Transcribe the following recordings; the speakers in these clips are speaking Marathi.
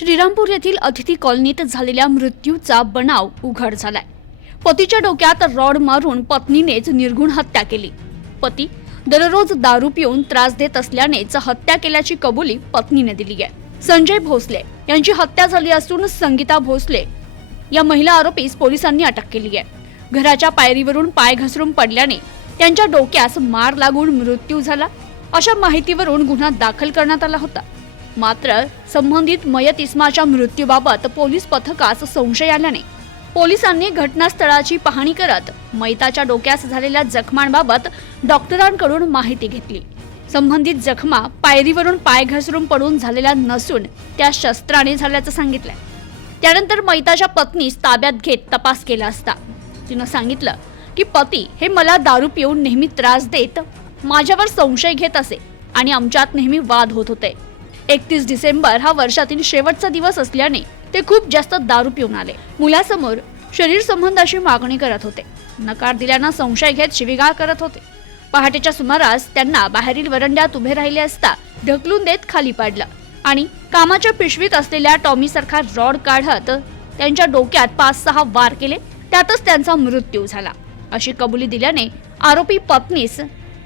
श्रीरामपूर येथील अतिथी कॉलनीत झालेल्या मृत्यूचा बनाव उघड झालाय. पतीच्या डोक्यात रॉड मारून पत्नीनेच निर्घुण हत्या केली. पती दररोज दारू पिऊन त्रास देत असल्यानेच हत्या केल्याची कबुली पत्नीने दिली आहे. संजय भोसले यांची हत्या झाली असून संगीता भोसले या महिला आरोपीस पोलिसांनी अटक केली आहे. घराच्या पायरीवरून पाय घसरून पडल्याने त्यांच्या डोक्यास मार लागून मृत्यू झाला. अशा माहितीवरून गुन्हा दाखल करण्यात आला होता. मात्र संबंधित मयत इस्माच्या मृत्यूबाबत पोलीस पथकास संशय आल्याने पोलिसांनी घटनास्थळाची पाहणी करत मैताच्या डोक्यास झालेल्या जखमांबाबत डॉक्टरांकडून माहिती घेतली. संबंधित जखमा पायरीवरून पाय घसरून पडून झालेल्या नसून त्या शस्त्राने झाल्याचं सांगितलंय त्यानंतर मैताच्या पत्नीस ताब्यात घेत तपास केला असता. तिनं सांगितलं की पती हे मला दारू पिऊन नेहमी त्रास देत माझ्यावर संशय घेत असे आणि आमच्यात नेहमी वाद होत होते. एकतीस डिसेंबर हा वर्षातील शेवटचा दिवस असल्याने ते खूप जास्त दारू पिऊन आले. मुलासमोर शरीर संबंधाची मागणी करत होते. नकार दिल्यानं संशय घेत शिवीगाळ करत होते. पहाटेच्या सुमारास त्यांना बाहेरील वरंड्यात उभे राहिले असता ढकलून देत खाली पाडलं आणि कामाच्या पिशवीत असलेल्या टॉमी सारखा रॉड काढत त्यांच्या डोक्यात पाच सहा वार केले त्यातच त्यांचा मृत्यू झाला. अशी कबुली दिल्याने आरोपी पत्नीस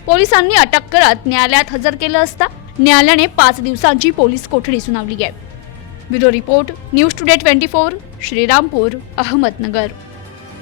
पोलिसांनी अटक करत न्यायालयात हजर केलं असता न्यायालयाने पाच दिवसांची पोलीस कोठडी सुनावली आहे. Bureau report news today twenty four Shrirampur Ahmednagar.